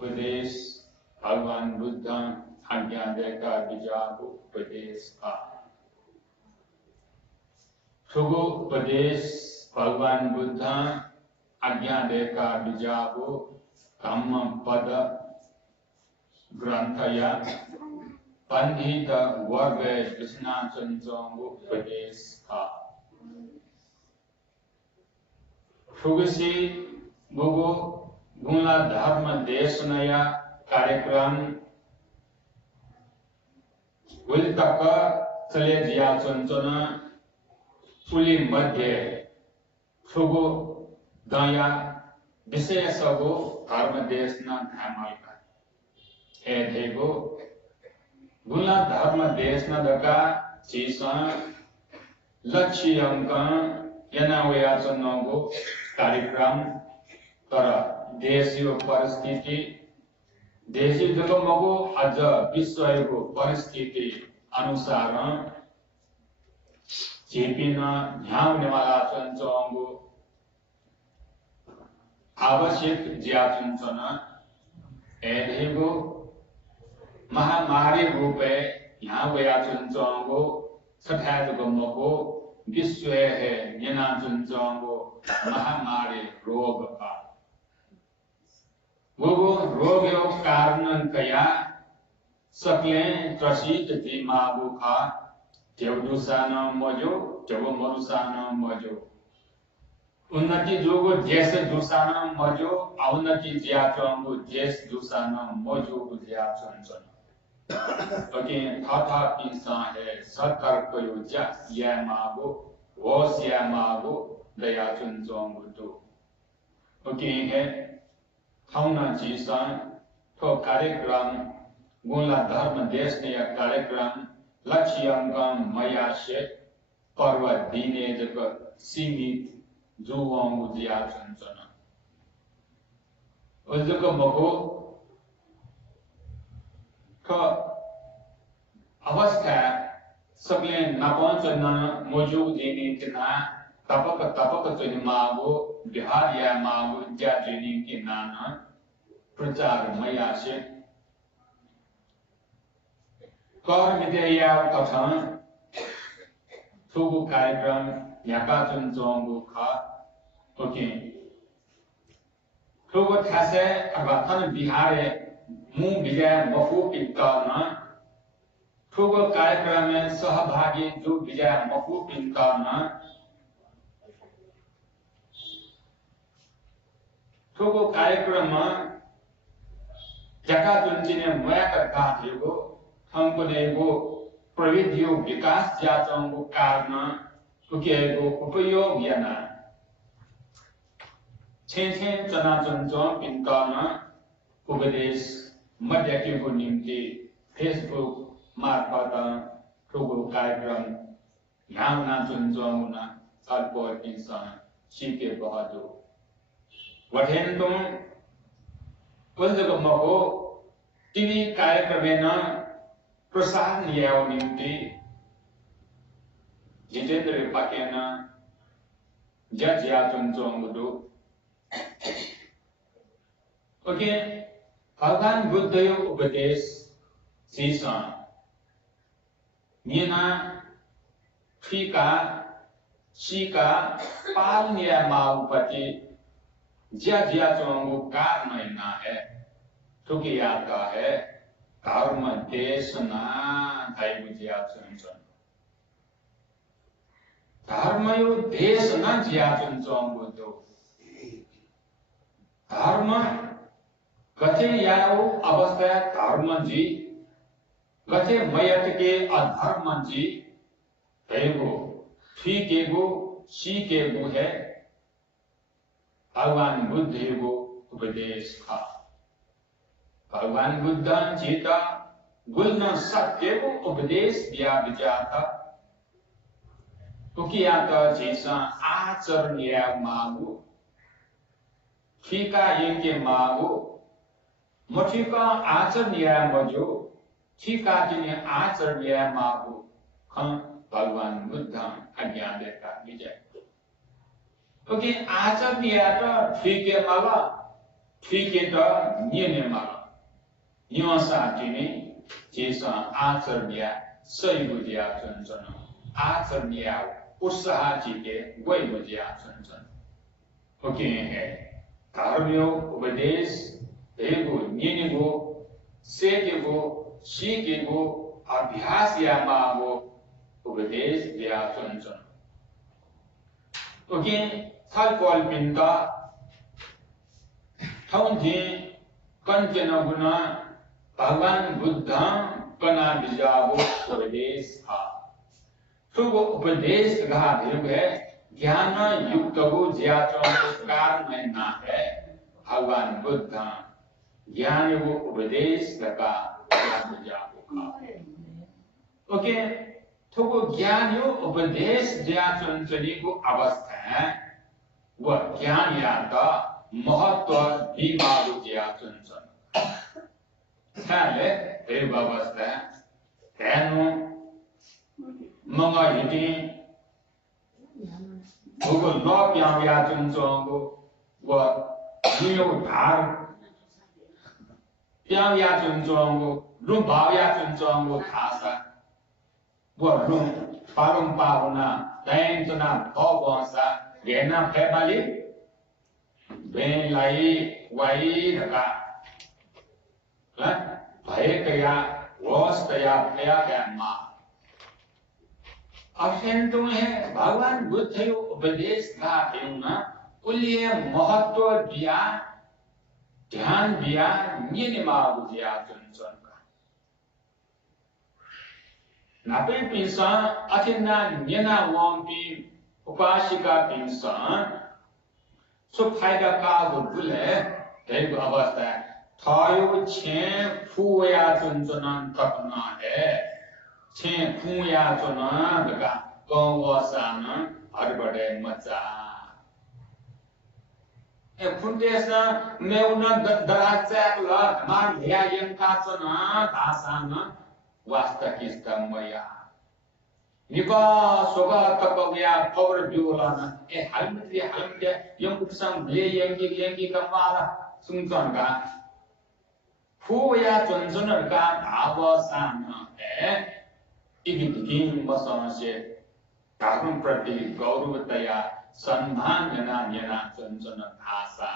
उपदेश भगवान बुद्ध आज्ञा देकर बीजा को उपदेश का शुभ उपदेश भगवान बुद्ध आज्ञा देकर बीजा को धम्म पद ग्रंथ या पंडित वर्ग कृष्णा चंद्रों उपदेश का शुभसी गुगु गुणा धर्म देश नया कार्यक्रम गुल तक चले जिया चंचना पुली मध्य शुभो दया विषय सबो धर्म देश न धामल का है देखो गुला धर्म देश न दका चीसा लक्ष्य अंक यना वया चन्नगो कार्यक्रम तर देशीय परिस्थिति देशी जगमगो अझ विश्वको परिस्थिति अनुसार चेपिन ध्यानवाला चन्चंगो आवश्यक ज्याचुंचन एधेगो महामारी रूपे यहाँ वया चुंचंगो छठा जगमगो विश्व है यना चुंचंगो महामारी रोग का वो रोग कारण कया सकले त्रसित दिमागु खा देवदुसान मजो जब मरुसान मजो उन्नति जोगो देश दुसान मजो अवनति ज्याचंगु देश दुसान मजो ज्याचंचन ओके थाथा पिंसा है सतर्क योजा या मागो वोस या मागो दया चंचंगु तो ओके है थाउना जीसान तो कार्यक्रम गुला धर्म देश ने कार्यक्रम लक्ष्य अंकम मया से पर्व दिने जग सीमित जुवांगु दिया चंचना उस जग मको का अवस्था सबले नापंचन मौजूद देने के ना तपक चनिमागो बिहार या मागो ज्याजिनी के नाना प्रचार मया से कर मिदेया कथन थुगु कार्यक्रम याका चुनचोंगु खा ओके थुगु थासे अगथन बिहारे मु विजय मफु पिंताना थुगु कार्यक्रम में सहभागी जो विजय मफु पिंताना थुगु कार्यक्रम जका चुनचिने मया का थियो हमको नेगो प्रविधियों विकास जाचंगो कारण कुकेगो उपयोग याना छेन चना चंचों पिंताना उपदेश मध्य के को निम्ति फेसबुक मार्फत थुगु कार्यक्रम यहाँ ना चंचों ना अल्पो इंसान सीखे बहादुर वठेन तुम उस जगह मको टीवी कार्यक्रम ना प्रसाद लियाओ निम्ति जितेंद्र पाकेना ज्या चुनचोंगुदु ओके भगवान बुद्ध यो उपदेश सीसा निना शिका पालनिया माउपति ज्या चोंगु कारण ना है तुकी आता है धर्म देश ना धाइबु ज्या चुनचन धर्म यो देश ना ज्या चुनचोंगु दो धर्म कथे याओ अवस्था धर्म जी कथे मयत के अधर्म जी देगो ठीक एगो सीख एगो है भगवान बुद्ध एगो उपदेश था भगवान बुद्ध चेता गुण सत्य को उपदेश दिया विचारता क्योंकि आता जैसा आचरणीय मागो ठीका यज्ञ मागो मठीका आचरणीय मजो ठीका जिन्हें आचरणीय मागो हम भगवान बुद्ध आज्ञा देता विजय क्योंकि आचरणीय तो ठीक है माला ठीक है तो नियम माला Nyonsa Jini, Jason Arthurnia, Soybudia Johnson, Arthurnia, Usaha Jike, Waybudia Johnson. Okay, Tarbio, Ubedes, Ego, Ninigo, Sekigo, Shikigo, Abhyasyamago, Ubedes, Dia Johnson. Okay, Talpol Pinta, Taunti, Kanjanaguna, Bhagavan Buddha, Kana Bijabo, Ubedes, तो उपदेश कहा है ज्ञान युक्त को ज्ञाचकार में ना है भगवान बुद्ध ज्ञान वो उपदेश का ओके तो वो ज्ञान यो उपदेश ज्ञाचनी को अवस्था है वह ज्ञान याता महत्व दिमाग ज्ञाचन है एक अवस्था है Mga yiti Google log yang ya chung chong wo niu dar yang ya chung chong lu ba ya chung chong wo tha sa wo lu pa na dang na bo bo sa ge na phe ba li ben lai wai da ka la bhai kaya was kaya kaya kya ma अक्षें तुम्हें भगवान बुद्ध यो उपदेश का ना उल्ले महत्व दिया ध्यान दिया निने मागु दिया चुनचन का नापे पिंसा अथिना निना वंपी उपासिका पिंसा सुफायदा का बुले देव अवस्था थायो छे फुया चुनचन तपना है छे फुया चुना दगा कौवासान हरबड़े मचा ए फुंडेसा मेउना दराचक ल मार भ्या यंका चुना दासान वास्ता किस्ता मया निका सोगा तपव्या पवर बिउलाना ए हलमते यंकुसम ले यंगी कमाला सुंचन का फुया चुनचन का दावसान है इगिन बसंसे धर्म प्रति गौरवतया सम्मान जना चुनचन भाषा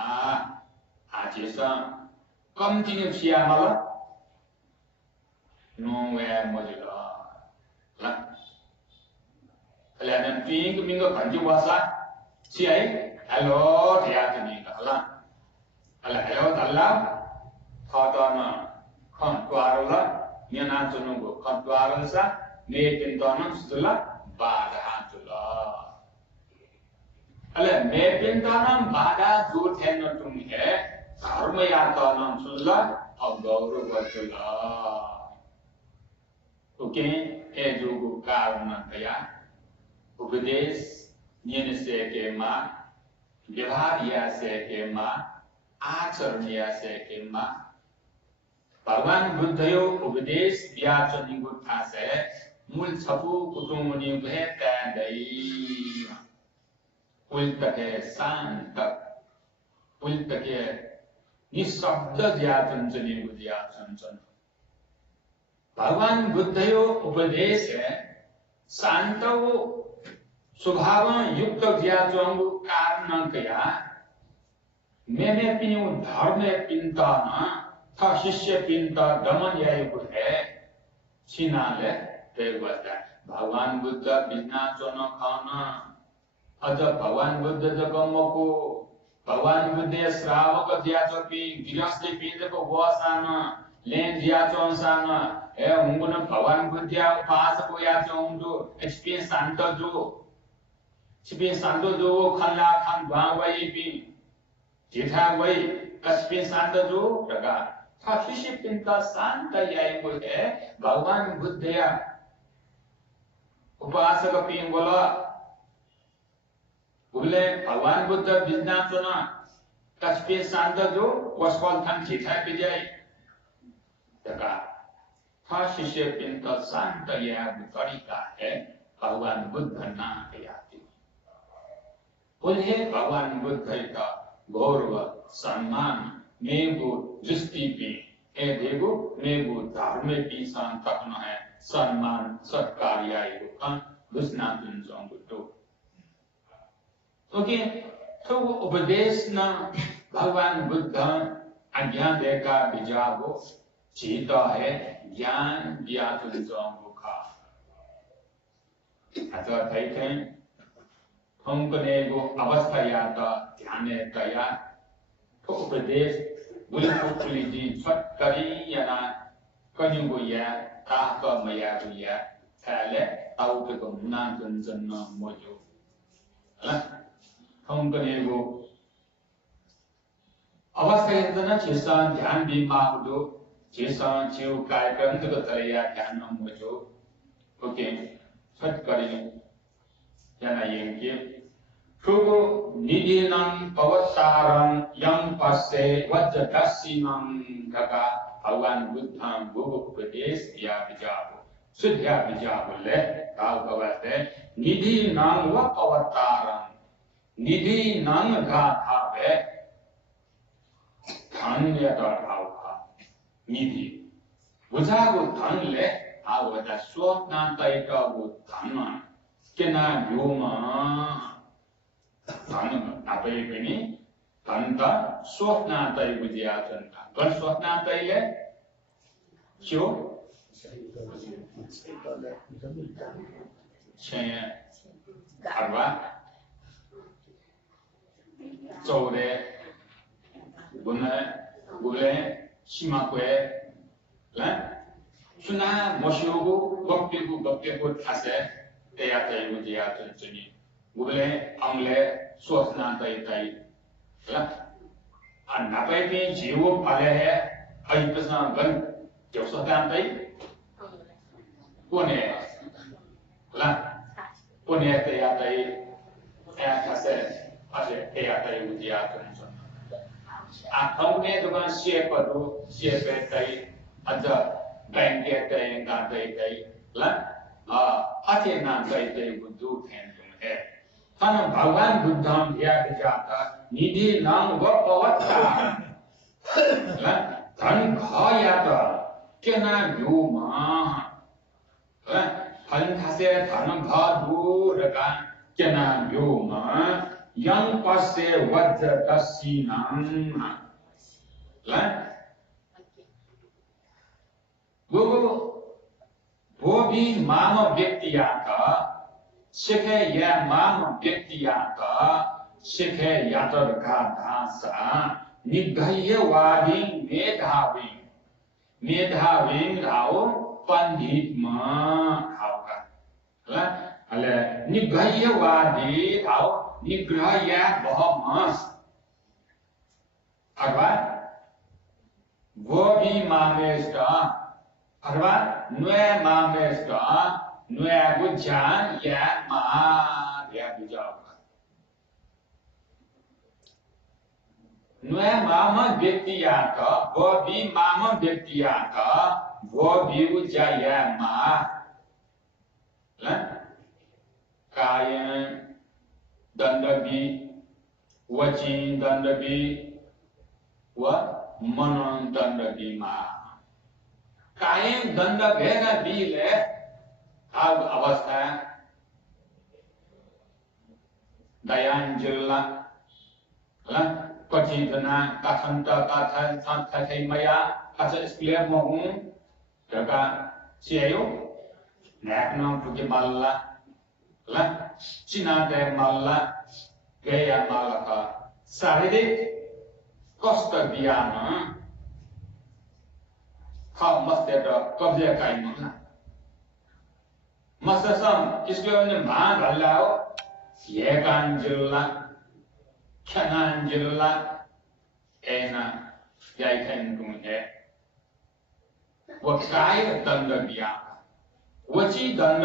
आजेसा कम्तिनि फियामला नोवे मजुला ला कल्याण पिंग मिंग भंजु भाषा छियै हेलो ध्यातनी ला अला हेलो तल्ला थातन खन क्वारला न्याना चुनुगो खन क्वारलसा ने पिंतोनम सुला बाधा चुला अले ने पिंतोनम बाधा जो थे न तुम है धर्म यातनम सुला और गौरव चुला ओके ए जो को कारण कया उपदेश निन से के मा व्यवहार या से के मा आचरण या से के मा भगवान बुद्ध यो उपदेश व्याचनी को थासे मूल छपु कुटुमुनि भे तैदई उल्टके शांत उल्टके निशब्द व्याचन जनी को व्याचन भगवान बुद्ध यो उपदेश है शांत स्वभाव युक्त व्याचन को कारण कया मैंने पिनु धर्म पिंता ना था शिष्य पिंता दमन यायु है छिनाले तेवता भगवान बुद्ध बिना चोन खाना अज भगवान बुद्ध जगमको भगवान बुद्ध श्रावक दियाचोपी गिरस्ते पिंदको वसान लेन दियाचोंसान ए हुंगुन भगवान बुद्ध उपासको याचोंदो एक्सपीरियंस शांत जो छिपे शांत जो खल्ला खान भावई पी जेठा वही एक्सपीरियंस शांत जो रगा शिष्य पिंता शांत यायको है भगवान बुद्ध या उपासक पिंगोला उले भगवान बुद्ध बिजना चुना कस्पे शांत जो वस्वल थन छिथा बिजय तका शिष्य पिंता शांत या तरीका है भगवान बुद्ध ना याति उन्हें भगवान बुद्ध का गौरव सम्मान मेगो जुस्ती पे ए देखो मेगु धर्म पीसान तक न है सम्मान सत्कार आएको kan दुस्ना जुन जोंगु ओके तो उपदेश न भगवान बुद्ध आज्ञा देका बिजागो चीता है ज्ञान व्यातुन जोंगु का अतः तैथे हमकनेगो अवस्था याता ध्याने तया तो उपदेश बुलपुलिजी छटकरी याना कन्युगो या ताका मयागो या थाले ताउको मुना जन मोजो हमकनेगो अवस्था यातना चेसान ध्यान बिमा हुदो चेसान चिउ कार्यक्रम तो तरया ध्यान मोजो ओके छटकरी याना यंगे Kugo nidinang pawataran yang passe wajadasinang gaga awan buddham gugu upades ya bijabu sudhya bijabu le tau kawate nidinang wa pawataran nidinang ga thabe dhan ya da thawa nidi bujabu dhan le awada swapna taita gu dhan kena yoma धन नापे पनि धन त स्वप्न तै बुझिया छन् गण स्वप्न तैले क्यों छय अरवा चौरे गुने गुले सीमाकोए ल सुना मसियोगो गप्पेको थासे तया तै बुझिया छन् गुबले अंगले सोचना तय ला अन्नापे के जीवो पाले है अइपसा गन जो सोचना तय कोने ला कोने तय खासे असे तय उजिया तो आ हमने दुकान शेप तय अज बैंक तय का तय ला अथे ना तय बुद्धू थे है थाना भगवान बुद्धम दिया जाता निधि नाम व पवत्ता ला धन खाया तो केना युमा ला धन खासे धन भादु रका केना युमा yang passe wajja tasinam ला वो भी माम व्यक्ति आता शिखे या माम व्यक्तियाता शिखे यातर का धासा निगह्यवादी मेधावी राव पंडित मा खाओगा ला अले निगह्यवादी राव निग्रह या बहुमस अथवा वो भी मामेष्टा अथवा नुए मामेष्टा नुए गुजान या मा या बिजाओगा नुए मामा व्यक्तियाता वो भी मामा व्यक्तियाता वो भी गुजा या मा ला कायन दंडबी वचीन दंडबी व मनन दंडबी मा कायन दंड भेगा बीले अब अवस्था दयान जिल्ला ला कचितना काथन्ता काथन थाथै मया काछ स्क्लेम मगु जगा सियो नाकन पुके मल्ला ला चिना दे मल्ला गया मल्ला शारीरिक कष्ट बियान खा मस्ते त कब्जे काई मना मससम इसको ने मान भल्लाओ ये कान जिल्ला खनान जिल्ला एना याई खाइन तुम है वो काय दंड बिया वची दंड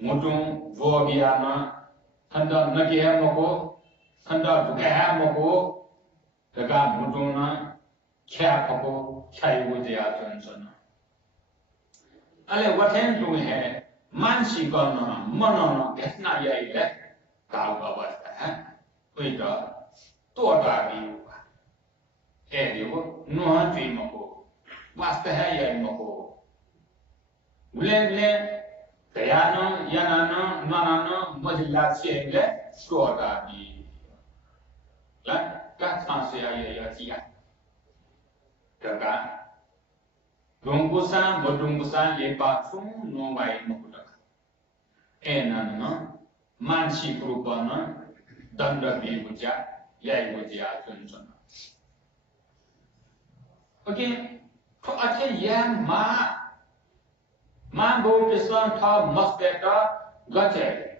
मुटुं वो बियाना खंडा नके है मको खंडा बुके है मको तका मुटुं ना क्या पको खाई वो दिया चंचन अले वथेन तुम है मानसिक मनन घटना यही है काल अवस्था है कोई तो दाबी हुआ है देखो नुहा चुई मको वास्ते है ये मको बुले कयानो यानानो नानानो मजिला चेंगे स्टोरा दी ला का सांसे ये या कका Rungkusan, bodungkusan, lepatun, nuwai mukudak. Enana, mansi kurupana, danda bibuja, yai buja tunjana. Okay, to ate yan ma bo pisan tha masteta gate.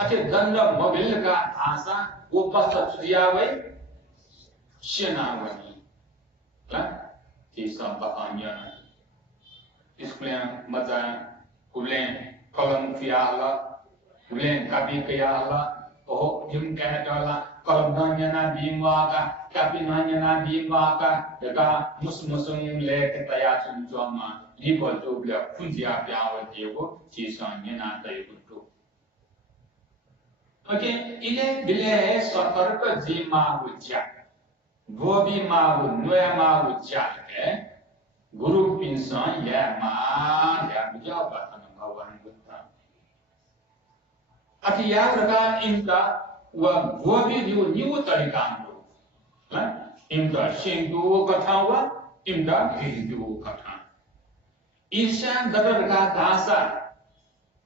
Ate danda mobil ka asa, upasa tsuyawai, shenawani. La? Kisah bahannya, iskulen macam kulen kolom fiala, kulen kapi kiala, oh jum kaya kolom nanya nabi muaka, kapi nanya nabi muaka, dekat musum le ketaya cuma lipo tu bela kunjia piawa dia kisahnya nanti itu. Okay, ini bila safar ke jima hujat. Bobi mahu, nuai mahu cakap, guru pinsan ya bijak bahkan kawan kita. Ati ya mereka imta, wa bobi dia new tarikan tu, lah imta singgu katawa, imta hindu kata. Isyan dapat dasa,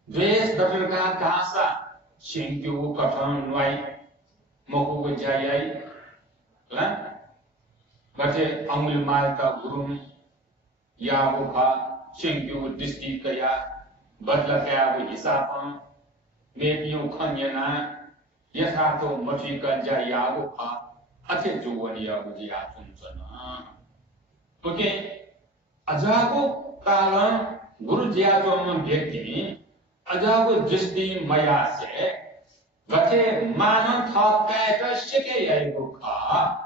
dress dapat dasa, singgu kata nuai mahu berjaya, lah. Baca Angul Malta Guru Yahuka Singyu District kaya Badla kaya Hisapa Mepiu Kanyana Yasato Matrika Jayahuka Ate Juwania Budia Tunsana. Okay, Ajago Kala Guru Jayatom Vyakti Ajago District Maya se Baca Manan Thakata Shike Yahuka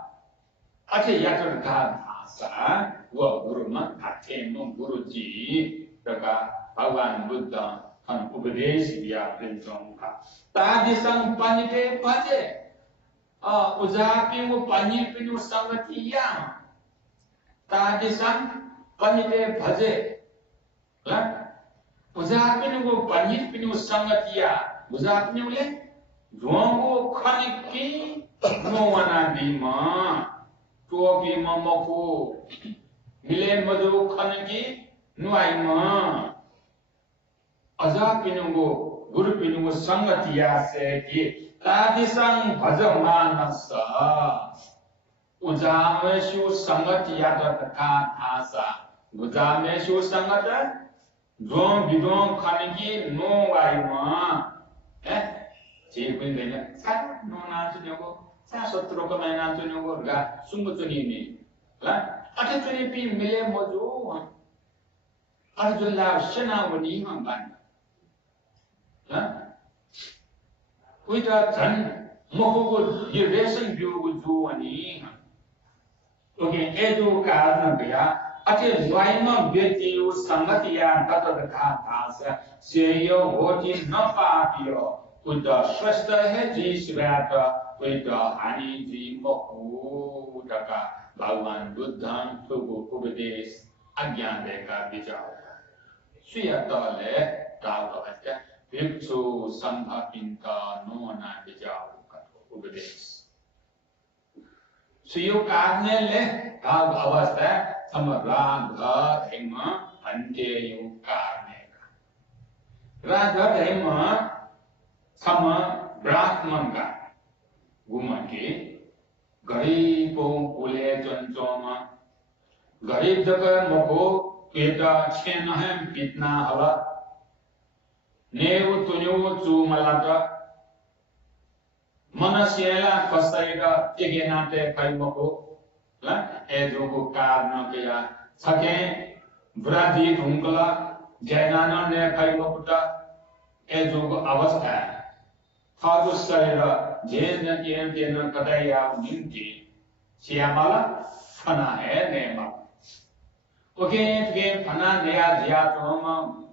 Ate yatar ka asa, wa guru man ate no guru ji, daga Bhagavan Buddha kan upadesh dia pencong ka. Tadi sang panite paje, uzapi mu pani pinu sangati yang. Tadi sang panite paje, lah uzapi mu pani pinu sangati ya, uzapi mu le, juangku kaniki no wana bima. Tuapi mamaku, mile maju kanaki, nuai ma. Azab pinungu, guru pinungu sangati ya se ki, tadi sang bhajaman nasa. Ujameshu sangati ya taka asa, ujameshu sangata, dong bidong kanaki nuai ma. Cipin benda, kan nona tu jago. Saya sotro ko main nanti nyogo ga sungguh tu ni, lah. Ada tu ni pi mile mojo, ada tu lah sena wani hamban, lah. Kita jan moho duration view wuju wani. Okay, edu karena dia, ada lainnya betiu sangatiya kata kata seyo hoti napa dia, udah swasta haji sebab Weda hani ji mohu daka Bhagavan Buddha tugu upadesh agyan deka bijau. Suya tole dawa aja bhiksu sangha pinta nona bijau kato upadesh. Suyo karne le dawa avastha samaragha dhema ante yu karne ka. Radha dhema sama brahman ka. Gumaki, garibong kule jonjoma, garib jaga moko kita chenahem pitna hala, nevu tunyu chu malata, manasya kasaiga tegenate kai moko, la ejogo karna kaya, sake bradi dhungkala, jainana ne kai mokuta, ejogo avastha, thadu saira. Jena jena kadaya minti siamala fana hai nema. Okay, again fana naya jya toma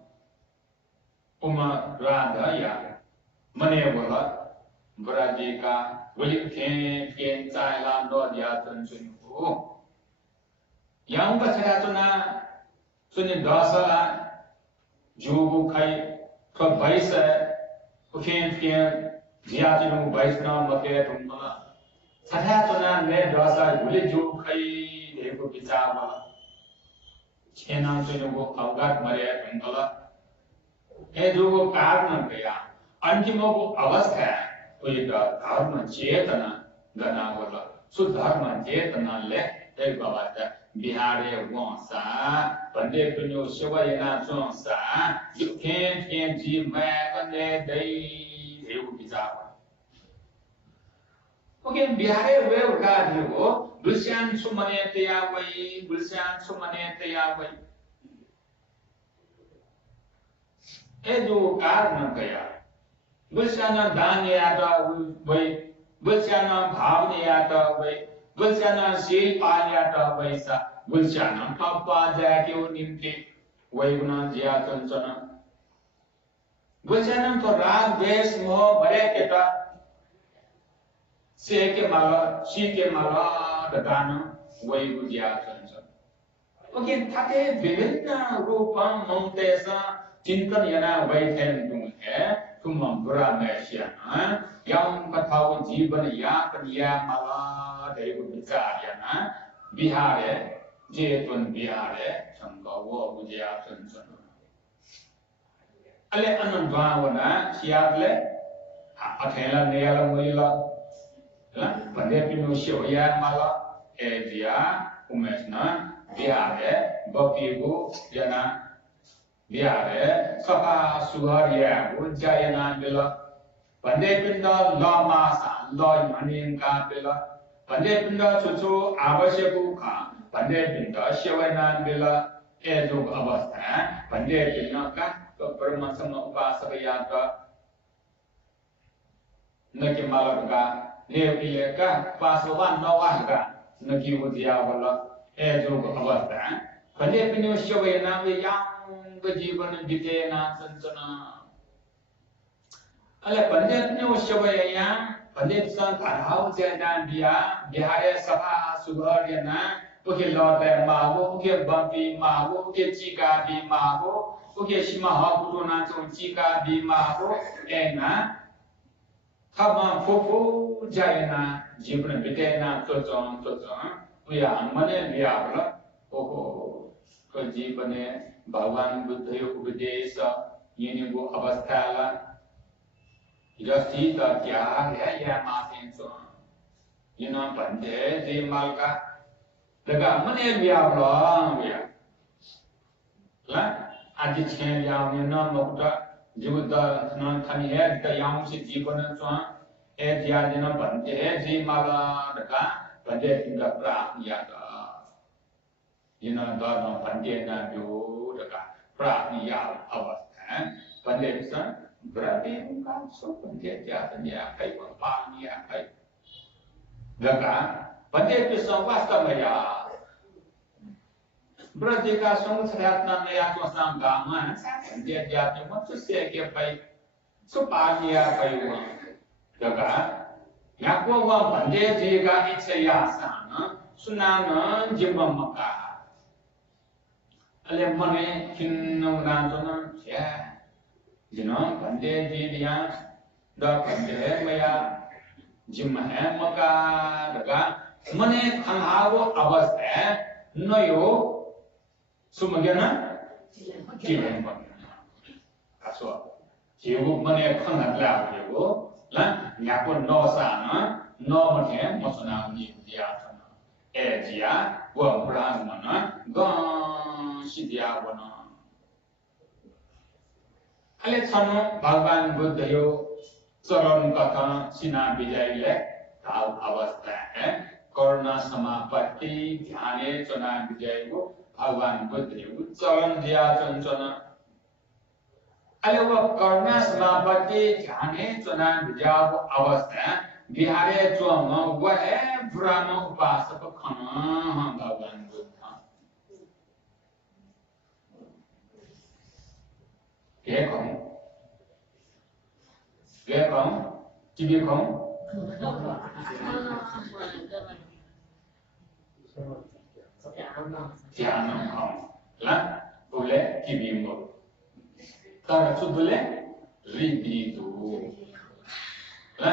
radha ya mane wala bradika wali ken chai lam do jya tan chun ho yang ka sera tuna suni dasala jugu khai ko baisa ukhen kien dia ti no baisna mate tumma sera tuna ne dasa gule jugu khai de ko bichama chena suni ko avgat mare tumma e jugu कारण kaya अंतिमो को अवस्था कोई धर्म चेतना गना वाला so धर्म चेतना ले एक बात बिहारे वंशा पंडे पुण्यो शिवयना जोंसा युखें जी मैं कने दई देव बिचार ओके बिहारे वे उठा दियो बुलशान सुमने तया वई ए जो कारण कया बुलशाना दान याता वही बुलशाना भाव याता वही बुलशाना शील पाल याता वही सा बुलशाना पापा जाके वो निम्ति वही गुना जिया चंचना बुलशाना तो राग द्वेष मोह भरे के ता से के माला शी के माला ददान वही गुजिया चंचना ओके थाके विभिन्न रूपा ममतेसा चिंतन यना वही थे तुम है तुम बुरा मैशिया yang katawa जीवन यापन या माला देव विचार याना बिहारे जेतुन बिहारे संगवो बुझिया चंचन अले अनंतवावना सियाले अथेला नेला मुइला पंडे पिनो शिवया माला एजिया उमेशना बिहारे बपीगु याना बिहारे सफा सुहरिया उज्जयना बिला पंडे पिंडा लामा सा लॉय मनिंगा बिला पंडे पिंडा चुचु आवश्यकु खा पंडे पिंडा शिवना बिला एजो अवस्था पंडे पिंडा का तो परमसम उपासक यात्रा नकी मालका नेविले का पासवान नवान का नकी उदिया वाला एजो अवस्था पंडे पिंडा शिवना बिया जीवन बीतेना संचना अले पंडित ने उशवया पंडित सन थाहाउ जेना बिया बिहारे सभा सुगरियना ओके लते मागो ओके बपी मागो ओके चिका बि मागो ओके सिमा हाकुटोना चो चिका बि मागो एना थमा फुफु जायना जीवन बीतेना तो उया मने बियाबला ओहो को जीवने भगवान बुद्ध उपदेश यिनीको अवस्थालाई रसिद त्याग है या माफिन सो यिना भन्थे जे मालका दगा मने बियाबला बिया ला आदि छे याउने न मकुटा जीवद न थनि है त याउ से जीवन सो ए दिया दिन भन्थे जे माला दगा भन्थे तिंगा प्राप्त या यिना दर्न भन्थे न बियो दगा प्राप्त या अवस्था भन्थे स berarti bukan seperti jadinya kai pangnya kai daga pada pisau wasta maya berarti ka sung sehatna ya to sanggama dia jadi maksud saya ke pai supaya kai daga yakwa wa bande jiga ichaya sana sunana jimamaka ale mane kinno ranjana ya जिन्हों बंदे जीवियां the बंदे मया gym है मका दगा मने खंहावो अवस्था नयो सुमगना जीवन बन कासो जीवो मने खंगला हो ला न्याको नोसा न नो मथे मसना नि दिया थन ए जिया वो पुराण मन ग सिदिया वन अले छनो भगवान बुद्ध यो चरण कथा सिना विजयले थाल अवस्था है करुणा समापत्ति ध्याने चना विजय को भगवान बुद्ध यो चरण दिया चंचन अले वो करुणा समापत्ति ध्याने चना विजय को अवस्था बिहारे चोम वह ब्रह्म उपासक खन भगवान बुद्ध ये कौन टीवी कौन ध्यान हम ला बोले किबिमो तारा चु बोले रिबिदु ला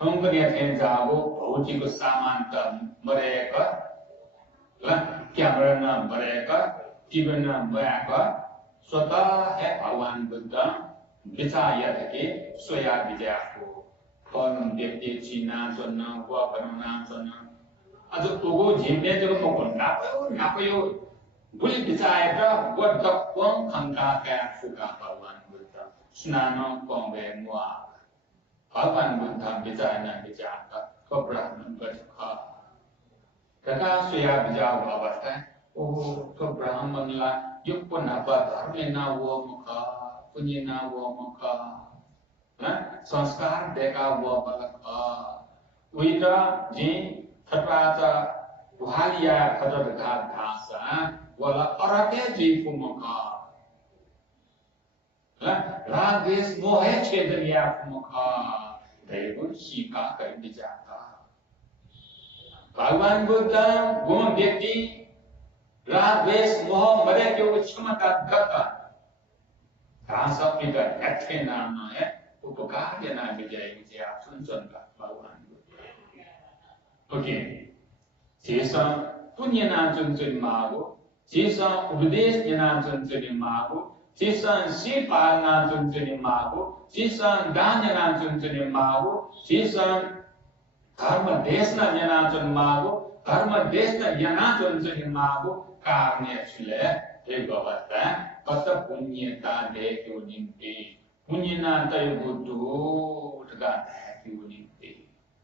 हम करिया थे जाओ भौतिक सामान त मरेका ला क्यामेरा न मरेका टीवी न मरेका स्वतः है भगवान बुद्ध विचार के सोया विजयाको फल व्यक्ति चिना जन वा बनना जन आज ओगो झिम्ने जको मकोन नापयो बुली विचार व दक्वं खंका का फुका भगवान बुद्ध स्नान पंगे मुआ भगवान बुद्ध विचार न विचार को ब्राह्मण गठखा कथा सोया विजय अवस्था ओ तो ब्राह्मण ला युक्त नवा धर्म ना वो मुखा पुण्य ना वो मुखा संस्कार देखा वो बलखा उइरा जी थटराचा वालिया खटर घाट घासा वाला अरके जी फुमुखा राग देश मोहे छेदरिया फुमुखा दैव शिका कर विचारता भगवान बुद्ध गुण व्यक्ति राग देश मोह मरे के क्षमता दत्ता भाषा पिता यथे नाम है उपकार या नाम विजय विजय सुनचन का भगवान ओके जेसा पुण्य नाम चुन मागो जेसा उपदेश नाम चुन मागो जेसा सेपाल नाम चुन मागो जेसा दान नाम चुन मागो जेसा धर्म देश नाम चुन मागो धर्म देश नाम चुन मागो कारणे छले एक अवस्था कत पुण्यता देखो निम्ति पुण्यना तय बुद्धो तका देखो निम्ति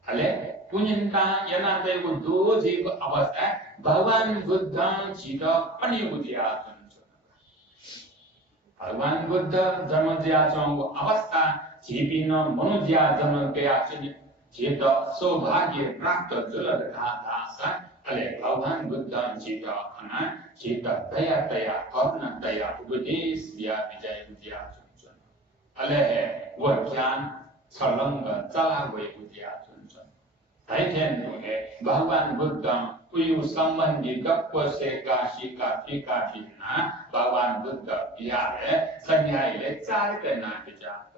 हले पुण्यता yana तय बुद्धो जीव अवस्था भगवान बुद्ध छिट पनि बुझिया भगवान बुद्ध जन्म दिया छौ अवस्था जीविन मनुष्य जन्म दिया छिट सौभाग्य प्राप्त जल धासा अले भगवान बुद्ध छिट खना छिट दया दया करुणा दया उपदेश दिया विजय विजया चुन अले है वो ज्ञान छलंग चला हुए विजया चुन ताइथेन है भगवान बुद्ध उयु संबंधी गप्प से काशी का फिना भगवान बुद्ध बिहार संन्यायले चार करना विचार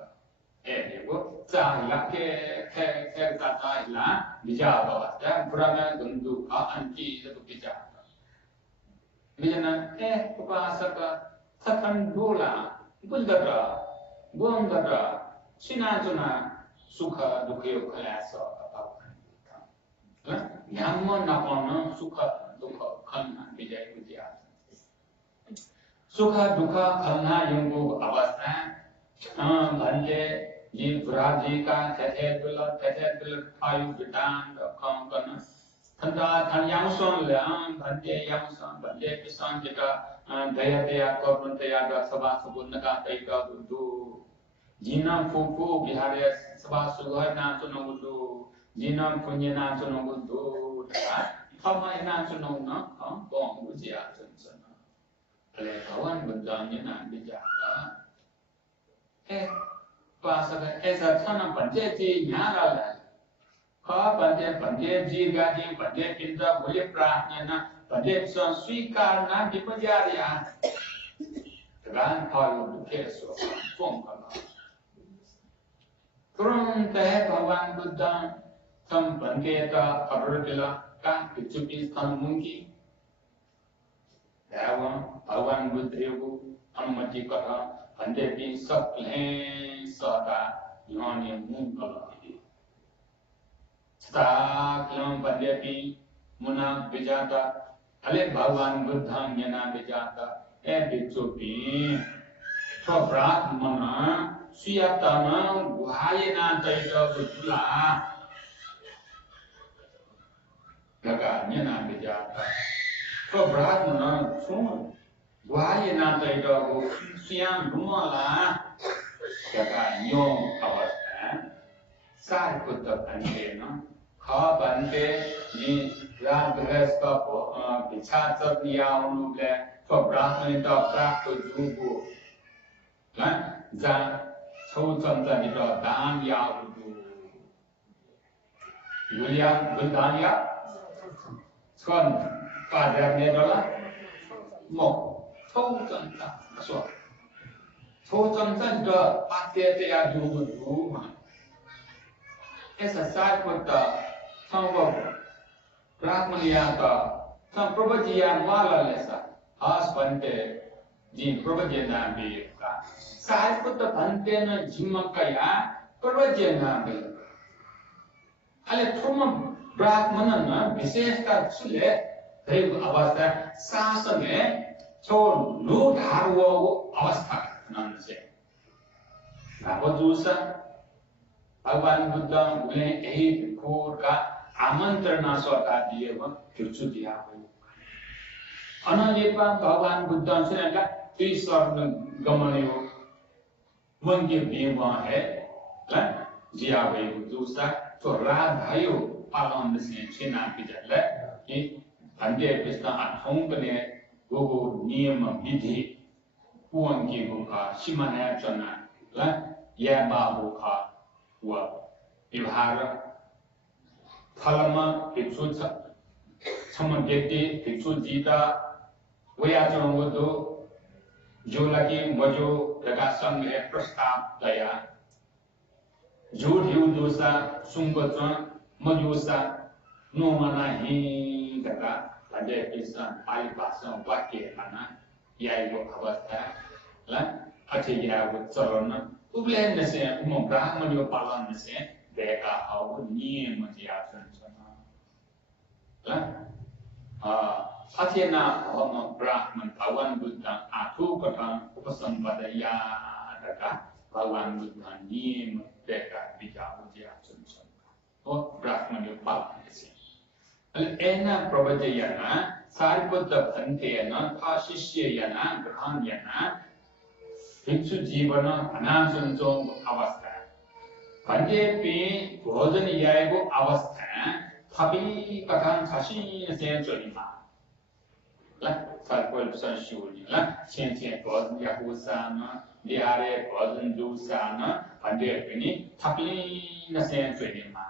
वो चार लके खे कथा इला विचार अवस्था ब्रह्म गंदु का अंति जब विचार बिजना उपासक सखन बोला बुद्धरा गोंदरा सिनाचुना सुख दुख यो खलास भगवान ध्यान नपाउन सुख दुख खल्ना विजय विद्या सुख दुख खल्ना यंगो अवस्था भन्ने ये ब्राजी का थे बिल फायु विधान कम करना थंदा थन यांगसों ल्यां भन्ने यांगसों भन्ने पिसान जिका दया दया करुण दया द सभा सुबुन का तैका बुद्धु जीना फुफु बिहारे सभा सुगह ना चुनो बुद्धु जीना पुण्य ना चुनो बुद्धु थमा ना चुनो न खम बोंग बुझिया चुन अले भगवान बुद्ध ने ना बिजाता पासक ऐसा छना पंचे जी न्यारा ले खा पंचे जी गाजी पंचे पिंजा बोले प्रार्थना पंचे स्वीकार ना विपजारिया गान फालो दुखे सो फों कला तुरंत है भगवान बुद्ध सम पंचे का खबर दिला का किचुपी स्थान मुंगी एवं भगवान बुद्ध को अनुमति करा पंचे भी सब लें सदा यानी मुंगला स्ताक्लम पंचे भी मुना बिजाता अले भगवान बुद्धां यना बिजाता ए बिचुपी तो ब्राह्मण सुयातना गुहायना तैका बुद्धला लगा यना बिजाता तो ब्राह्मण सुन गुहायना तैका सुयां रुमाला लगा यो अवस्था सार बुद्ध पंचे न खा बनते ये रात बृहस्पति का पिछाड़ दिया उन्होंने तो ब्राह्मण तो प्राप्त जुगो ना जा छोचंता दिया दान या उदु Yulia बुद्धानिया Kaun Father Nedola Mo Totanta so Totanta the Patia do as a side with the some of Brahmaniata some property and Wala Lessa husband the property and be side with the Pantena Jimakaya property and be Ale Tuma Brahmanana Visesta Sule they Avasta Sasame so Lord Harwo Avasta none say Nabadusa Bhagwan Buddha Mule Ehi Kurka Amantrana Swata Dieva Kyuchudia Analepa Bhagwan Buddha Senaka Tisar Gamanio Mungi Biwa Head Jiawe Budusa to Radhayo Palon the same China Pijala Ande Pista at home Gogo Niem Bidhi Puangi Buka Shimana Chana Yaba Buka Vihara Palama Pitsuta Samageti Pitsujita Vayajangudu Julaki Mojo Lagasam Prastap Daya Judhiudusa Sungotran Mojusa Nomana Hi Daka Ade Pisan Alipasa Waki Ana Yaigo Avasta La Ataya with Sorona Ublen the same Brahman your Palan the same Deka how near Matiatan Athena Homo Brahman Pawan Buddha Atu Katan Upasambadaya Daka Pawan Buddha Nim Deka Bija Matiatan Oh Brahman your Palan the same Ena Probajayana Sariputta Pantena Pashishyana Grahanyana Bhikshu Jivana Anansanjong Avastha Panje Bhojan Yaigo Avastha Happy Katan Sashi Sensorima Sarpol Sanshuni Sentient Bhojan Yahusana Diare Bhojan Dusana Panje Pini Happy Sensorima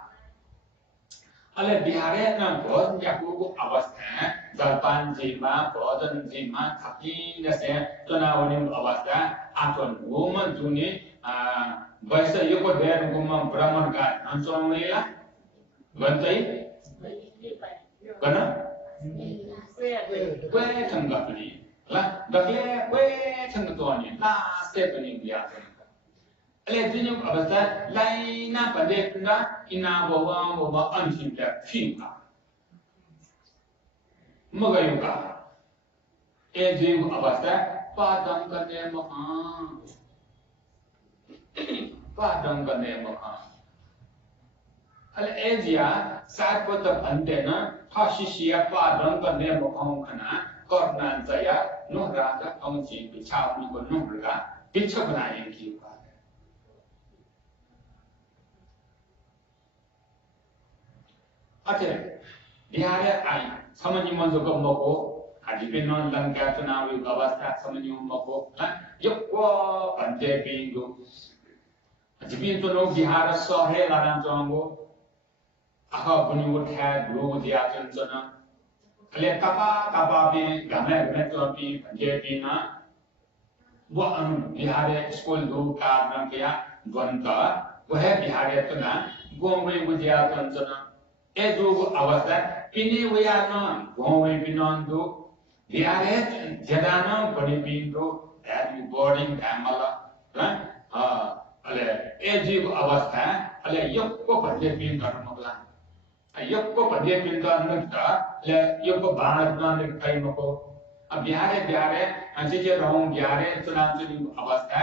Ale Diare Bhojan Yahu Avastha Jalpan Jima Bhojan Jima Happy Sensorima Avastha Aton woman Juni Baisa Yoko there Guma Brahman God Ansomela Bantai Kana Where Tangapani La Dakle Where Tangatoni La Stephanie Biatan Electinum Abasta Laina Padekunda Ina Wawa Antimta Finka Magayuka Ejim Abasta Padam Kanemaha Padam Kanemaha Al Asia sat with the Pandena, Hashishia Padam Kanemaha, Kornan Zaya, no Rata, Onji, Pichau Nico Numra, Pichabana in Kipa. Ate, the other I, Samani Monzogo Moko, had you been on Lankatana with Avasta, Samani Moko, Yoko, Pande Bingo. Had you been to know Bihara saw Hell and Jongo? Aha, when you would have Blue the Argentona, Kale Kapa Bin, Gamet Metropi, Pajepina, One Bihare School do Karnakia, Gwanta, who had Bihare Tuna, go away with the Argentona. Edu Avasta, Pini we are non, go away Pinondu, Bihare, Jadana, Ponipindo, and boarding Tamala, Edu Avasta, Ale Yoko Pajepin Karmala. Yoko Pajepin Karnata, Yoko Banadan Kaimako, a Biare, and Sija Rome Biare, Tunanjin Avasta,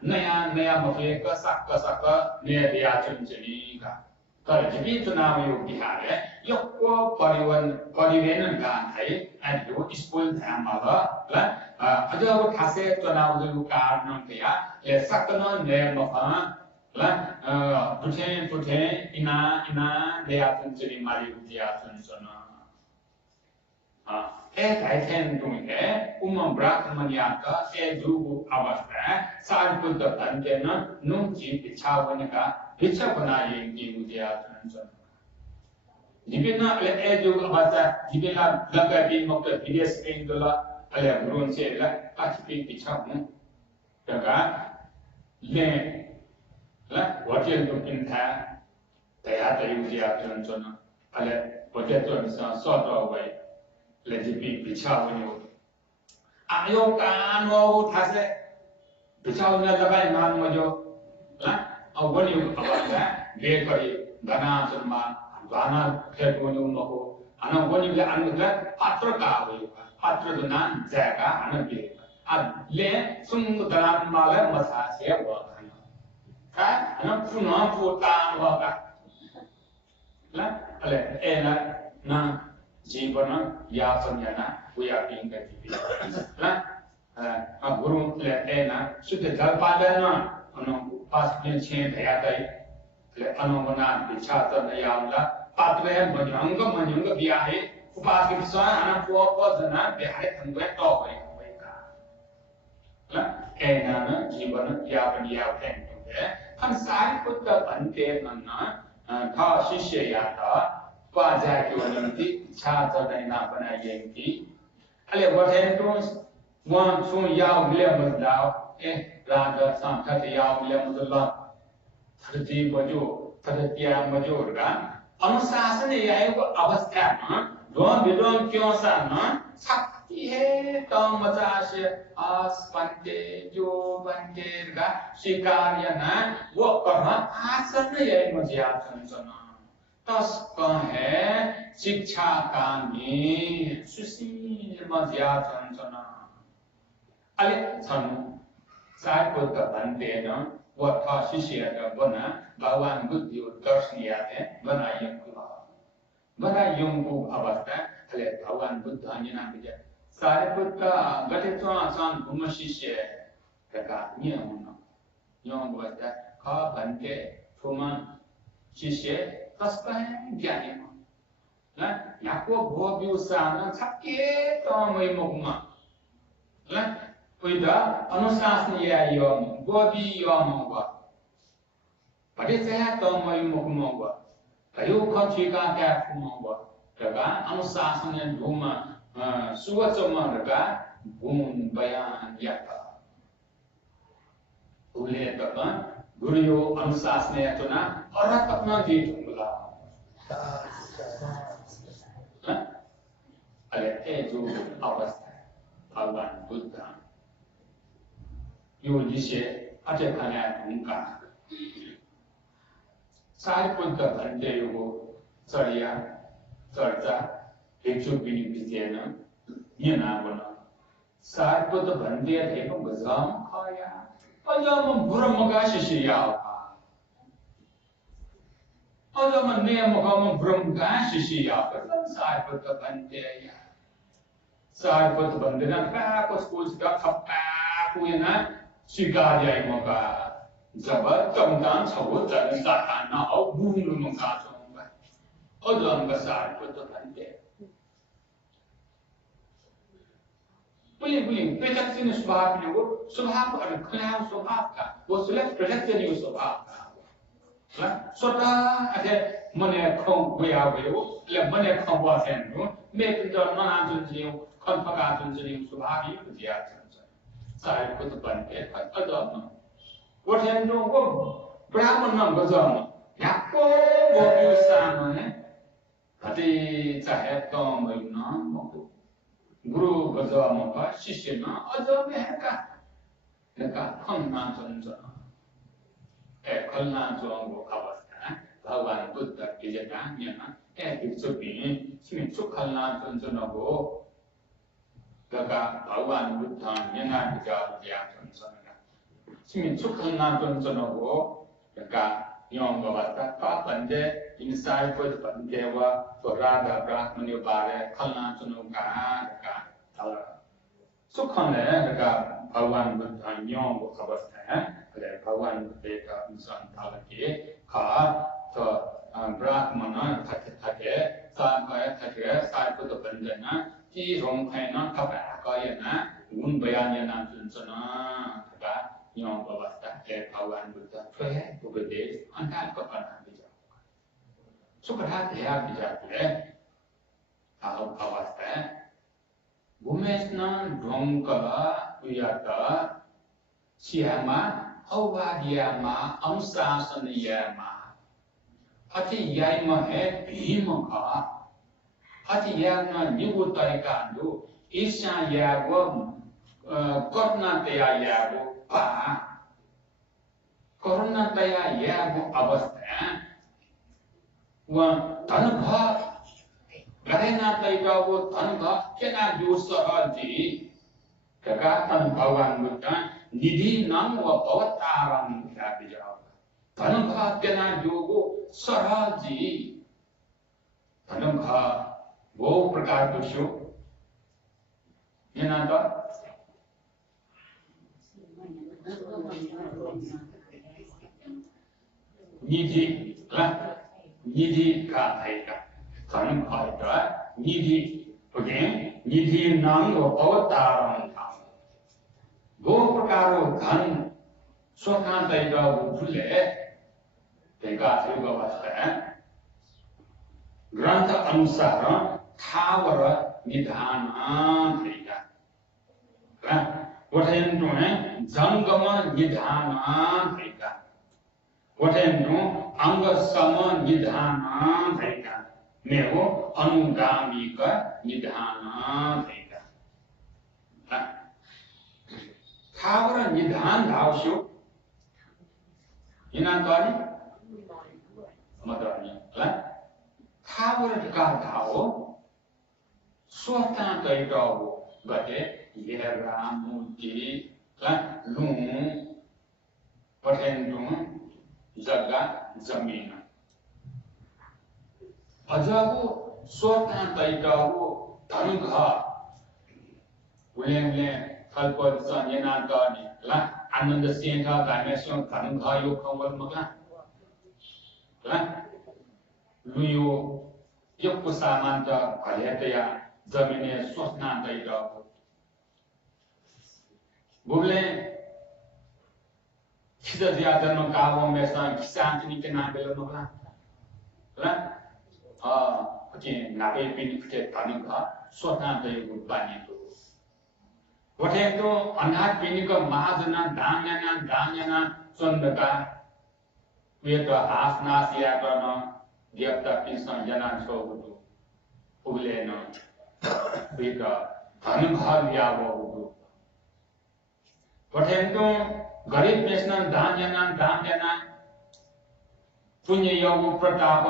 Naya Mafeka, Saka, near the Argentina. Jibi to now you Bihare, Yoko Podivan and Gantai, and you is full Tamala, Adobe Cassette to now the Carnampia, a Sakanon name of Putin, Ina, they are considering Maria Sonsona. I can do it, Brahmaniaka, Edu Avasta, Sarput the Pantena, Nunji, Pichawanaka, Pichabana in Gimudia Transon. Jibina ale ejo abasa jibina laga bi mokta bides pendola ale buron se la achipi pichamu daga le la hotel to pinta taya tayu dia chon ale hotel to sa so to wai le jipi pichamu yo ayo kan mo thase pichamu na labai nan mo jo la awani abasa le kari dana sunma Bana Pedro Moko, and when you let Patra Patra the Nan Zaga and a bit. And then some Galan Mala must have here work. And I'm Puna for Tan Waka. Ella Na Jibana Yasanyana, we are being the TV. A Guru let Ena, should the Jalpadana, passing chain the other. Anomana bichata na yamla patre manyanga biahe upas ke soa ana po jana biahe thangwe to hoy ka la enana jivan yapan yapen ke han sai putta bante nanna tha shishya yata paja ke wanti chata na na bana yenki ale wathen to wan chung yaw le mudlaw raga sam that yaw le mudlaw Thirty Bajo, Thirtia Majorga, Anusasan Yago Avastana, Don Bidon Kyosana, Sakti Tom Matashi, Aspante, Jo Banterga, Shikariana, Wokama, Asan Yamajatan. Taskan hai, Shiksha Kani, Susi Majatan. Ale Sanu, Sai Putta Bantena. What था शिष्य का बना भगवान बुद्धि और दर्शन याते बना young को अवस्था खले भगवान बुद्ध अन्यना बिजा सारे पुत्र गठे तो आसान भूम शिष्य का यंग अवस्था खा बनते थोमा शिष्य तस्ता है ज्ञानी ना याको भोग्युसाना छक्के तो मई मुगमा ना Uida anusasniya yom, bodi yomwa. Pada saya tomai mukmwa. Kayu kacika kafumwa. Daga anusasniya duma suwacoma daga bun bayan yata. Ule daga guru anusasniya tuna orang tapna di tungla. Ale eju awasta Bhagavan Buddha. You say, Atakana Munka. Sai put the Bante Yugo, Saria, Sarta, Hichu Pinipitiana, Yanavana. Sai put the Bante at Heko Bazam, Kaya, Pajam Buramagashi Yao. Other name of Brumgashi Yao, but Sai put the Bante. Sai put the Bandana back of schools got up back with Shikaya Moka, Zabat, Tomdan, Sawuta, and Satana, or Boom Mokato. Odom Basar put the Pante. Willing, Petas in the Swap, Subhaka, and Cloud Subhaka, was less protected use of Haka. Sota at a money come we are will, let money come was and make the non-answers you, Confagations in Subhaki with the accents. Side with the blanket, I don't know. What can do? Brahman Bazam. Yako, what you salmon, Pati Sahetom, Guru Bazamaka, Shishina, Azam Heka. Heka, Konnan, a Konnan Zongo Avasta, Bhavan Buddha, Kijatan, it's a being, Smith took Konnan Zonogo. Daga Bhagavan Buddha Yana Bija Yansana. Simin Sukana Tunsonogo, Daga Yong Bavata, Kapande, inside for the Pandewa, for Radha Brahmanu Bare, Kalna Tunuka, Daga. Sukane, Daga Bhagavan Buddha Yong Bavata, Bhagavan Buddha Insan Talaki, Ka, to Brahmana, Take, Sampaya Take, side for the Pandana.ที่รงไทยน้องขับก็อย่างนะวุ่นไปอันยันนั่งจนสนะก็ยอมประวัติแต่ภาวันบุตรช่วยให้ผู้เป็นเด็กอันนั้นก็ปัญหาไปจาก सुखरात या बिजाले आउ अवस्था बुमेस्ना ढोंगकला उयाता सियामा औवादियामा अंशासनयामा अति याइमा है भीमका अति याना निगुताइकांडु ईशा यागो करना तया यागो पा corona तया यागो अवस्था व धनभा गहना तैकागो धनभा केना जो सहजी कगातन भगवान बुद्ध निधि नम व अवतारम ख्याति जाओ धनभा केना जोगो सहजी धनभा वो प्रकार को शो ये ना तो निधि निधि का आएगा धन आएगा निधि ओके निधि नाम वो अवतारण था वो प्रकार धन स्वतंत्र तरीका वो भूले तरीका से वो अवस्था ग्रंथ अनुसार थावर निधान तरीका वठेन तो है जंगम निधान तरीका वठेन तो अंग सम निधान तरीका में वो अनुगामी का निधान तरीका थावर निधान धावशो इना करी मतलब नहीं थावर का धावो स्वतः तरीका वो गते ये रामुति लू पठेंदु जगह जमीन अजाबो स्वतः तरीका वो धनुघा उलेमले कल्पल संजना दानी ला आनंद सेंधा डायमेंशन धनुघा यो कंवल मगा ला लुयो यो सामान्त भलेतया जमीने स्वतः तरीका बुबले kita dia dan mengkawal mesra kisah ini kena belum mula, lah, okay, nabi pin kita tanya kah, suatu dari bukan itu. Waktu itu anak pin ke mahajana, danyana, sondaka, itu asna siapa no, dia tak pinsan jalan show itu, buble no, itu tanya kah dia itu. Waktu itu गरीब मेषना दान पुण्य योग प्रताप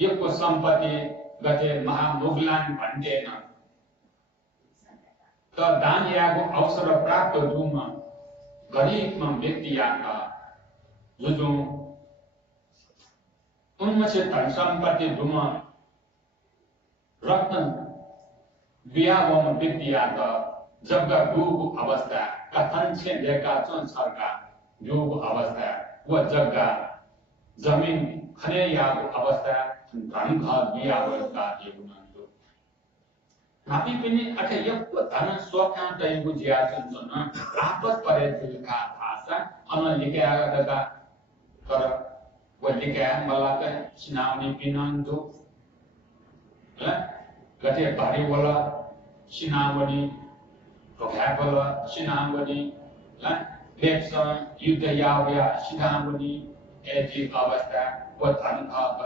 यको संपत्ति गते महामुगलान भन्देन त दान यागो अवसर प्राप्त जुम गरीब व्यक्ति याका जुजु उनमें से धन संपत्ति जुम रत्न बियागो व्यक्ति याका जब गुरु अवस्था कथन से देखा चुन सरकार जो अवस्था वो जगह जमीन खने याग अवस्था धन घर दिया अवस्था ये गुनांतो नापी पिनी अठे यप धन स्वकां तयगु जिया चुन आपस परे दिलका भाषा अन लिखे आगा का कर वो लिखे मला के सिनावनी पिनांतो ल गते भारी वाला सिनावनी Kepala sinambani, lepsa yudhayavya sinambani, eti avastha, what anka,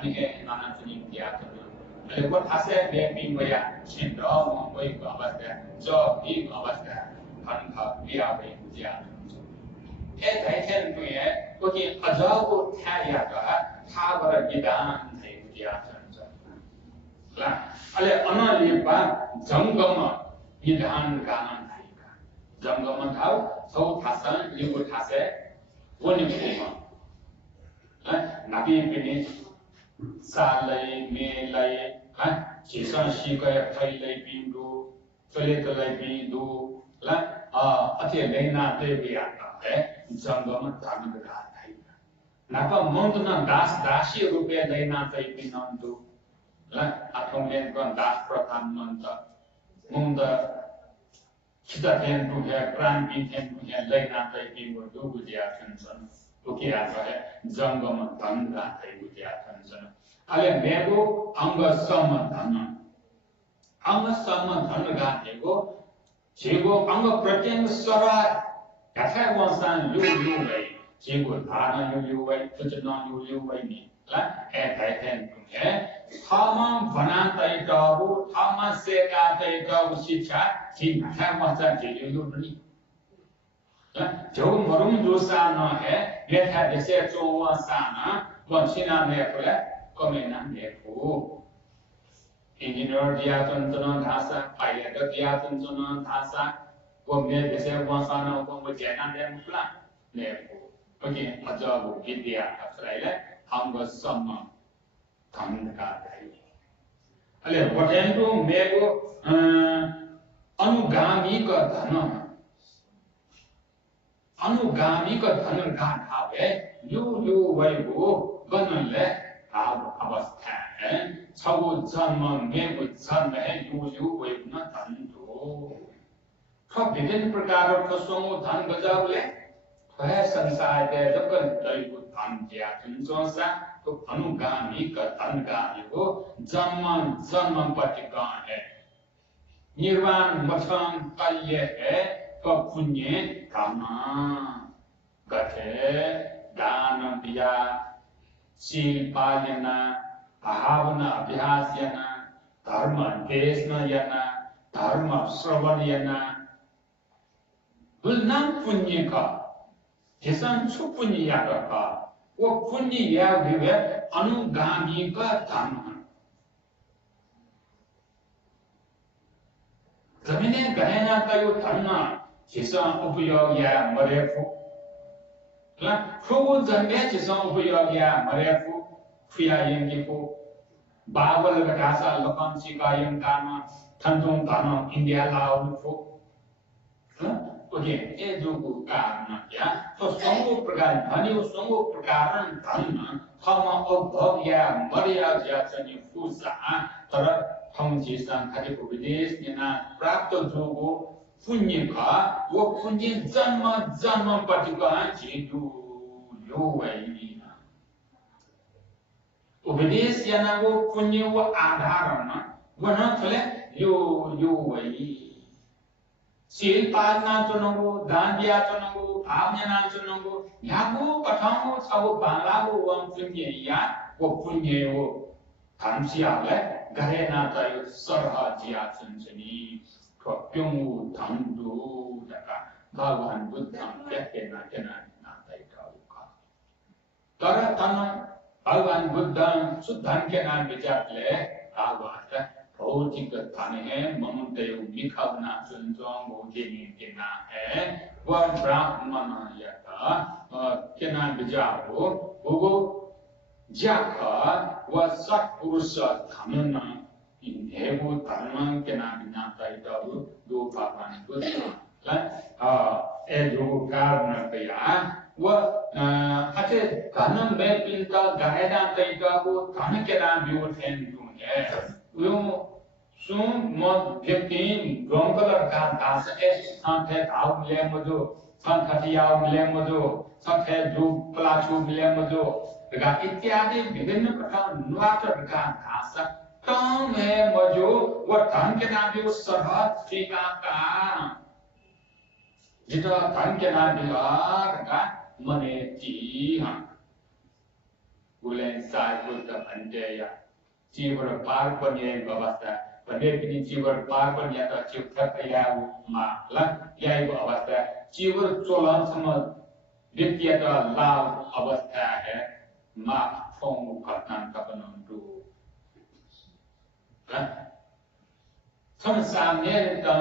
anike nanatini diatana. And what has said there being where syndrome, way avastha, job, big avastha, anka, viavi, diatana. Et I tell me, okay, a job tayaka, havara gidan, diatana. Ale analipa, jangama. निधान गाना नायिका जंगम धाव सौ थासन लिंगु थासे वो निपुमा नापी पिनी सालै मेलै चिसन सिकय फैलै पिंडु चले तलै पिंडु ला अथे लेना ते बियाता है जंगम धान गा नायिका नापा मंदन दास दासी रुपे लेना ते पिनंदु ला अथोमेन गन दास प्रधान मंत्र मुंदा kita ten punya peran pinten punya lain nanti timur tu budia kansan, oke apa ya jangan mentanda tai budia kansan. अले मेगो अंग समधन गानेको जेगो अंग प्रत्यंग स्वरा याथाय वंसान यु वै जेगो धारण यु वै फुजन यु वै नि ला ए थाइथेन है थामा बनान तैटबु थामा सेका तैटबु शिक्षा जि याथाय वंसान जे यु नि जो मरुम दोसा न है लेथा देसे चोवा साना वंशिना ने फले कमेना ने फु इंजीनियर दिया चंचन धासा पायलट दिया चंचन धासा वो ने देसे वंशाना वो जेना ने फला ने फु ओके अजब विद्या अक्षराइले हम सम धनका थाई अले वटेन्टो मेगो अनुगामी का धन अनुगामी का धन गाथा है यु वैगो गनले भाव अवस्था है छगो जन्म मेगो जन्म है यु वैगो न धन दो विभिन्न प्रकार का सोमो धन गजावले है संसार के जगन दैगो धन दिया चंचोसा तो अनुगामी का धन गानेको जन्म पटिका है निर्वाण मथन कल्य है पुण्य कामना गथे दान दिया शील पालना भावना अभ्यास यना धर्म देशन यना धर्म श्रवण यना बुलनाम पुण्य का जिसन छु पुण्य याद का वो पुण्य या विवे अनुगामी का धर्म जमीने गहना का यो धर्म जिसा उपयोग या मरेफु ला फुगु जन्मे जिसा उपयोग या मरेफु फुया यंगिफु बावल गडासा लकन सिकायम काना थंजों काना इंडिया लाउफु ओके ए जोगु कारण या तो संगो प्रकार धनी संगो प्रकार धन थम अभव या मर्यादा या चनि फुसा तर हम जिसा खाली उपदेश निना प्राप्त जोगु पुण्य का वो पुण्य जन्म पटिका जेतु यो वै उपदेश याना वो पुण्य वो आधार न वो न थले यो वै शील पालना चुनगो दान दिया चुनगो भावना चुनगो यागो पठाओ छगो बांगलागो वम पुण्य या वो पुण्य वो थामसियाले गरे ना तायो सरह जिया चुनचनी प्योंगु धंदु दका भगवान बुद्धम केना नाताई का तर तन भगवान बुद्धम सुद्धन के नाम विचारले भागवत भौतिक धन है मनुदेव मिखावना चुनजों मोदिनी के नाम है वह ब्राह्मण यथा के नाम विचारो वो जाका वह सत्पुरुष धन हेगु धर्म के नाम नाताई दो भगवान बुद्ध ए जो कारण कया वह अच्छे धन में पिंता गहना तैका वो धन के नाम भी उठें क्यों है वो सुन मत व्यक्ति गंगलर का दास ए संथे धाव ले मजो संथतियाव ले मजो संथे जो पलाचू ले मजो रगा इत्यादि विभिन्न प्रकार नुआतर का दास तम है मजो वो धन के नाम भी उस सरहद टीका का जितना धन के नाम भी रगा मने ती हाँ बुलें साय बुद्ध बंदे या जीवन पार पन्ये अवस्था बंदे किन्हीं जीवन पार पन्या तो जीवन क्या माला क्या ये अवस्था जीवन चोलन समझ वित्तीय तो लाभ अवस्था है माँ फोंग करना कपनों दो संसार तो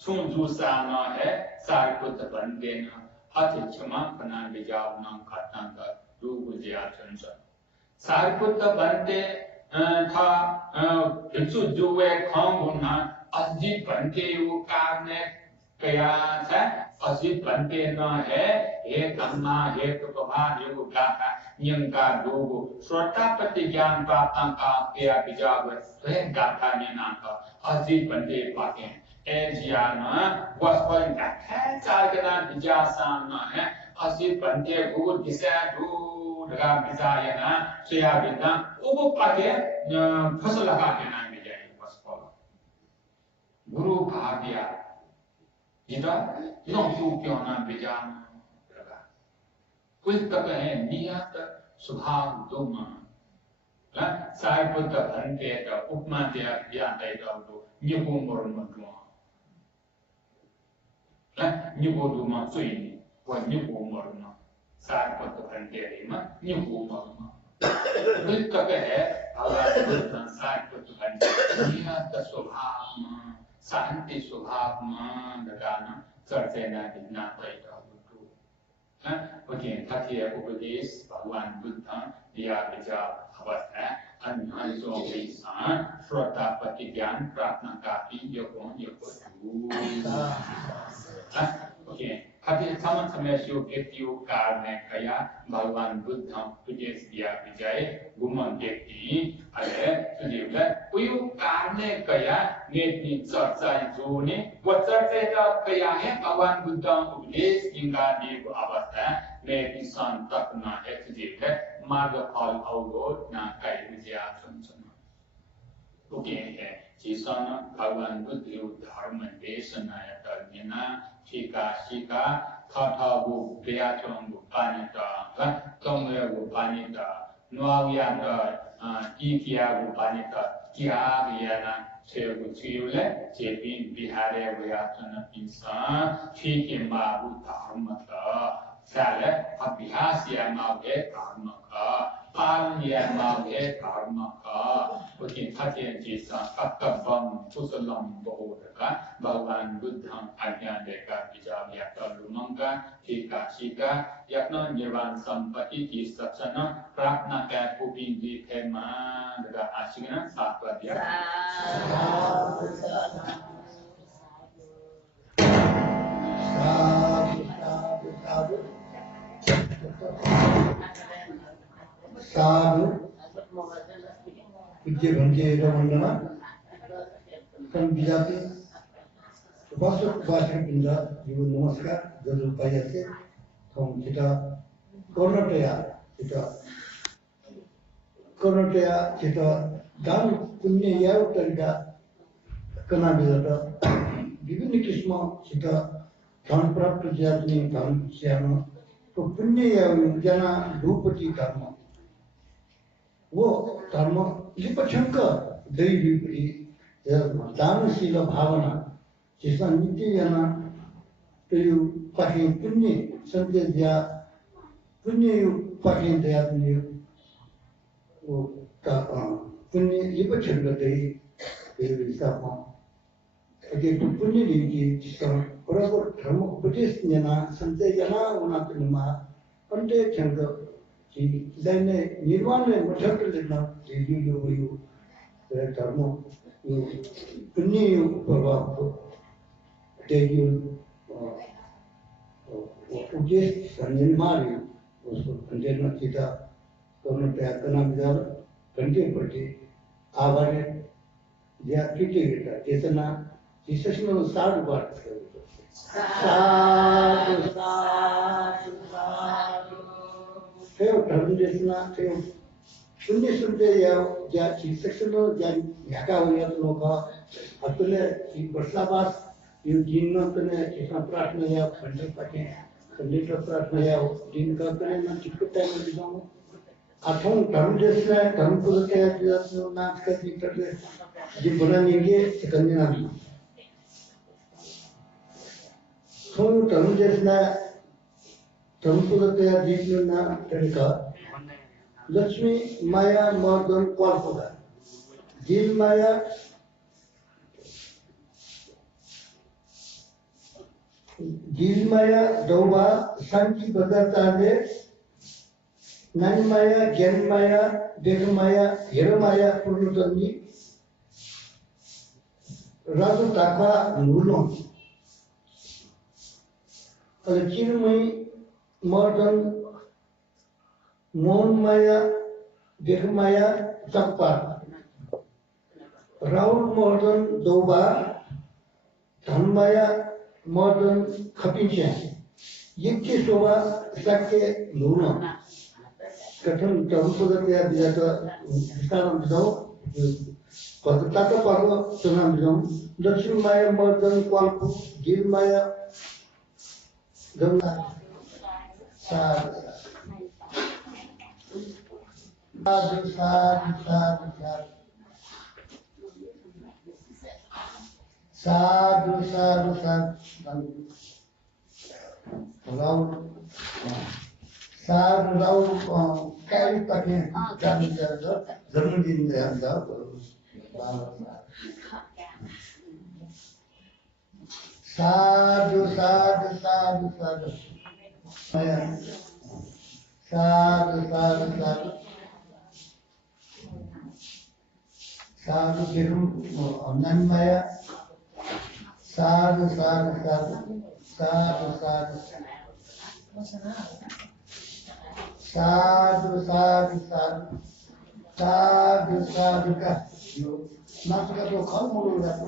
सुनजुसाना है सारे कुछ बनते न अतिचमा पना बिजाव नाम करना का रूप जिया चंचल सारे कुछ बनते था बिचु जुए खाऊंगा अजीब बनते वो कारण क्या था अजीब बनते न है ये धर्मा ये तो कभार ये वो गाता यंका लोगो श्रोतापति ज्ञान प्राप्त का क्या बिजाव है गाता ने ना का अजीब बनते पाते हैं एजियाना वस्पन गाता चार के नाम बिजासान है अजीब बनते वो दिशा दो रगा बिजायना सोयाबिना ओबो पाके फसल काटेना बिजाय बस पल गुरु भाग्या इदा लोंसु क्योंना बिजान रगा कुछ तक है नियत स्वभाव दुम ला साइ बुद्ध भन्ते त उपमा दिया ज्ञातै त निगु मरम दुम ला निगु दुम सुइनी व निगु मरम साइ बुद्ध भन्ते रिमा निगु मरम कुछ तक है अगर बुद्ध साइ बुद्ध भन्ते नियत स्वभाव शांति स्वभाव लगाना चर्चेना बिना तै त ओके तथ्य उपदेश भगवान बुद्ध दिया विचार अवस्था अन्य जो विसान श्रोतापति ज्ञान प्रार्थना काफी योगों ओके तथ्य समय से व्यक्ति कारण कया भगवान बुद्ध उपदेश दिया विजय गुमन व्यक्ति अरे सुजीवला उयु कारण कया नेतनी चर्चा जोने वो चर्चा कया है भगवान बुद्ध उपदेश इनका देव अवस्था में किसान तक ना है सुजीवला मार्ग फल अवगोध ना कई विजया सुनसन ओके है किसान भगवान बुद्ध धर्म देशना है तर्मिना शिका थाथागु बेयाचोंगु पानिता तोंगरेगु पानिता नुआवियाता इकियागु पानिता कियागियाना छेगु छियुले चेपिन बिहारे बेयाचन पिसा ठीके मागु धर्मता साले अभ्यास या मागे धर्मका पालन या मागे धर्मका ओके थाते जिसा कक्कबम कुसलम बहुरका भगवान बुद्धं आज्ञा देका विचार या तलुमंगा शिका यत्न निर्वाण संपत्ति की सत्सन प्रार्थना का कुपिंग जी खेमा दगा आशिगना सात्वद्या साधु पूज्य भंजे रमणना संविजाति वास्तव भाषण पिंजा जीवन नमस्कार जरूर पाया से हम चिता कर्णटया चिता दान पुण्य याव तरीका करना बिजाता विभिन्न किस्म चिता धन प्राप्त जातनी धन श्याम तो पुण्य याव जना रूपति कर्म वो धर्म लिपछंक दैवी दानशील भावना जिसका नित्य जना तो यू पाके पुण्य संदेश दिया पुण्य यू पाके दिया तुमने वो का पुण्य लिपछंक दैवी सापा अगर तो पुण्य लिखी जिसका बराबर धर्म उपदेश जना संदेश जना उन्हें तो निमा अंते छंक कि इधरने निर्वाण में मठक लेना देवी लोग यू धर्म यू पुण्य यू प्रभाव देवी उपदेश निर्माण उसको अंजना चिता करने प्रयास करना बिजार घंटे पड़ते आवाज़ या किटे गिरता चेतना जिसमें वो साध बात करते theo धर्म देशना theo पुण्य सुनते या चिकित्सकों या याका हुआ तो लोग अतुल्य वर्षावास ये दिन तो ने कितना प्रार्थना या पंडित पके पंडित प्रार्थना या दिन का तो ने ना चिकित्सा टाइम में दिखाऊं अथवा धर्म देशना धर्म को क्या जो नाच कर दिखते जी बना निगे सिकंदे ना भी तो धर्म देशना धर्मपुरते जीवना तरीका लक्ष्मी माया मर्दन क्वालपुरा दिल माया दौबा शांति बदलताले नानी माया ज्ञान माया देह माया हेर माया पूर्णतन्नी राजू ताका नूनो अगर चिरमई मर्दन मोहन माया देह माया चक्पा राहुल मर्दन दौबा धन माया मर्दन खपिंचा यज्ञ शोभा सके लूना कथम चहुपदत्या दियातो विस्तारम दिदो पदतातो पर्व चनाम दिदो दक्षिण माया मर्दन क्वालपु गिर माया गंगा साधु साधु साधु साधु साधु साधु साधु कई पढ़े जन्मदिन साधु साधु साधु साधु साधु साधु साधु साधु देखो नन्मय साधु साधु साधु साधु साधु साधु साधु साधु साधु साधु का मात्र का तो कम मोड़ जाता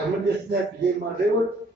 I'm going to step, my favorite.